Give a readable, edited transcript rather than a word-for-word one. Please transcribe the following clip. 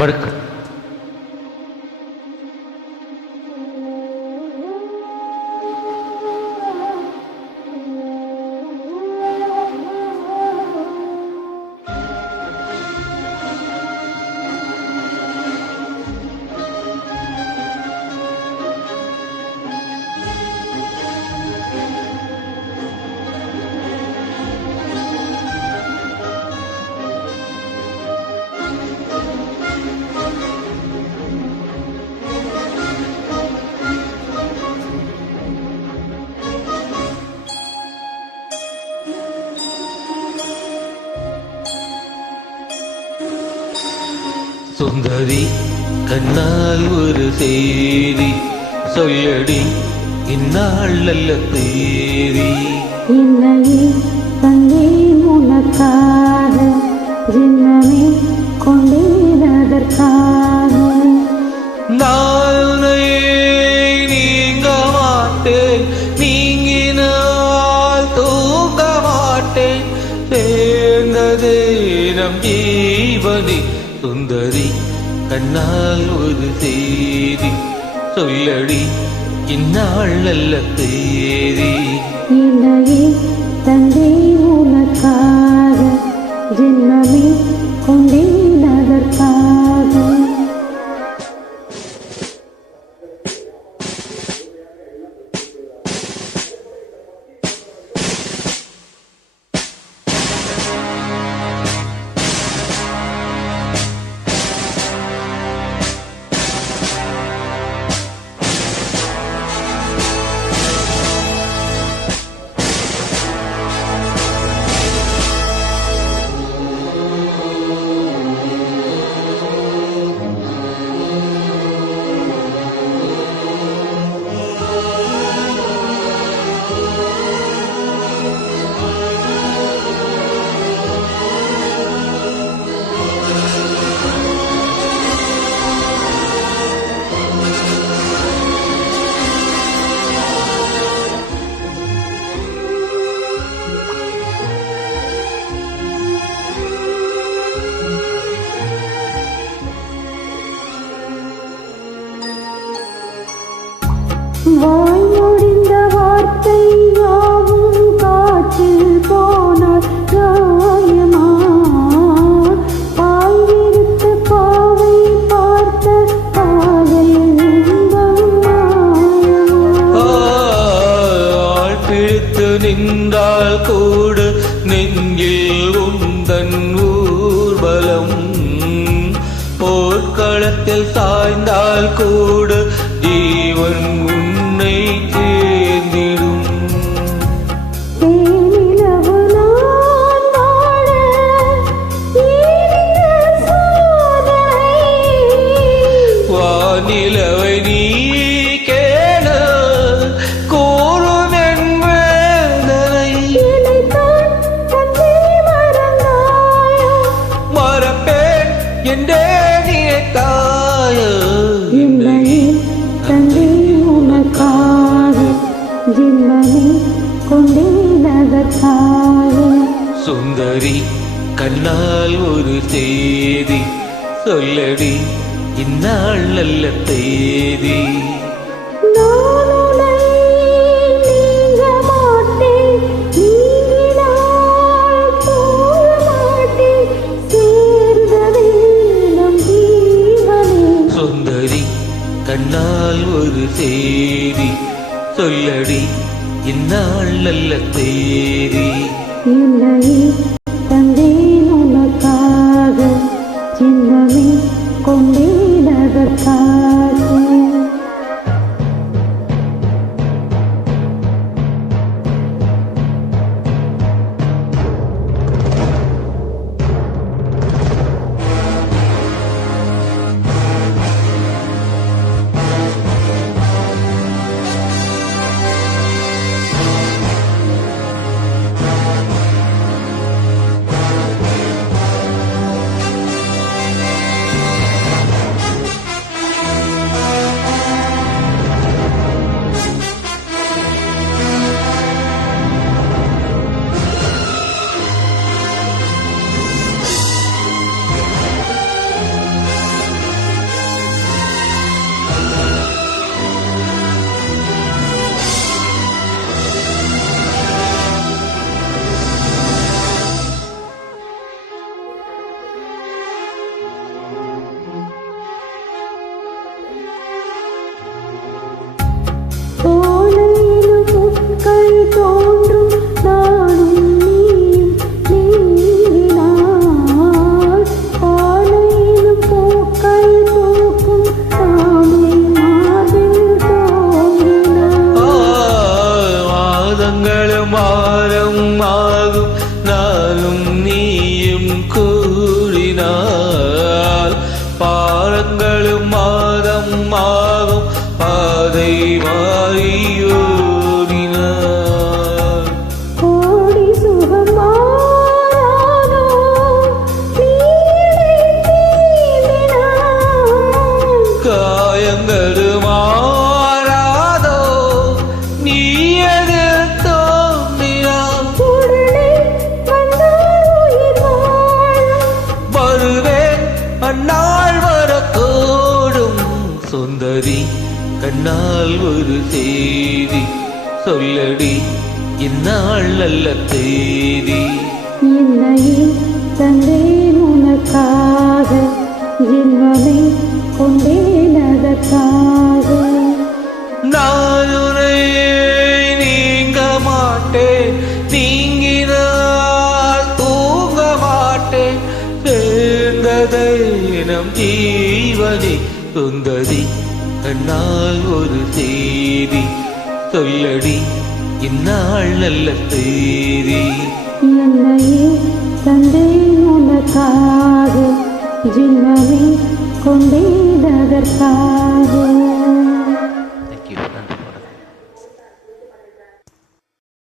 வணக்கம். சுந்தரி கண்ணால் ஒரு செய்தி சொல்லடி, இந்நாள் நல்ல தேதி. என்னையே தந்தேன் உனக்காக, ஜென்மமே கொண்டேன் அதற்காக. நாளையே நீங்க மாட்டேன், நீங்கினால் தூங்க மாட்டேன், சேர்ந்ததே நம் ஜீவனி. சுந்தரி கண்ணால் ஒரு செய்தி சொல்லடி, இந்நாள் நல்ல தேதி. என்னையே தந்தேன் உனக்காக, ஜென்மமே கொண்டேன் அதற்காக. வாய் முடிந்த வார்த்தை யாவும் காற்றில் போனால் நியாயமா? பாய் விரித்து பாவை பார்த்த காதல் இன்பம் மாயமா? ஆள் பிடித்து நின்றால் கூடு நெஞ்சில் உந்தன் ஊர்வலம், போர்க்களத்தில் சாய்ந்தால் கூடு ஜீவன் உன்னை சேர்ந்திடும். தேனிலவு நான் வாழ ஈரிய சோதனை, வானிலவை நீ கேள கூறும் என் வேதனை. இலைதான் தன்னை மறந்தாயோ? மறப்பேன் என்றே நினைத்தாயோ? என்னையே தந்தேன் உனக்காக, ஜென்மமே கொண்டேன் அதற்காக. சுந்தரி கண்ணால் ஒரு செய்தி சொல்லடி, இந்நாள் நல்ல தேதி. நான் உன்னை நீங்க மாட்டேன், நீங்கினால் தூங்க மாட்டேன், சேர்ந்ததே நம் ஜீவனே. சுந்தரி கண்ணால் ஒரு செய்தி சொல்லடி, இந்நாள் நல்ல தேதி. என்னையே தந்தேன் உனக்காக, ஜென்மமே கொண்டேன் அதற்காக. சுந்தரி கண்ணால் ஒரு செய்தி சொல்லடி இந்நாள் நல்ல தேதி. என்னையே தந்தேன் உனக்காக, ஜென்மமே கொண்டேன் அதற்காக. நான் உன்னை நீங்க மாட்டேன், நீங்கினால் தூங்க மாட்டேன், சேர்ந்ததை நம் ஜீவனே. சுந்தரி கண்ணால் ஒரு செய்தி சொல்லடி இந்நாள் நல்ல தேதி. என்னையே தந்தேன் உனக்காக, ஜென்மமே கொண்டேன் அதற்காக.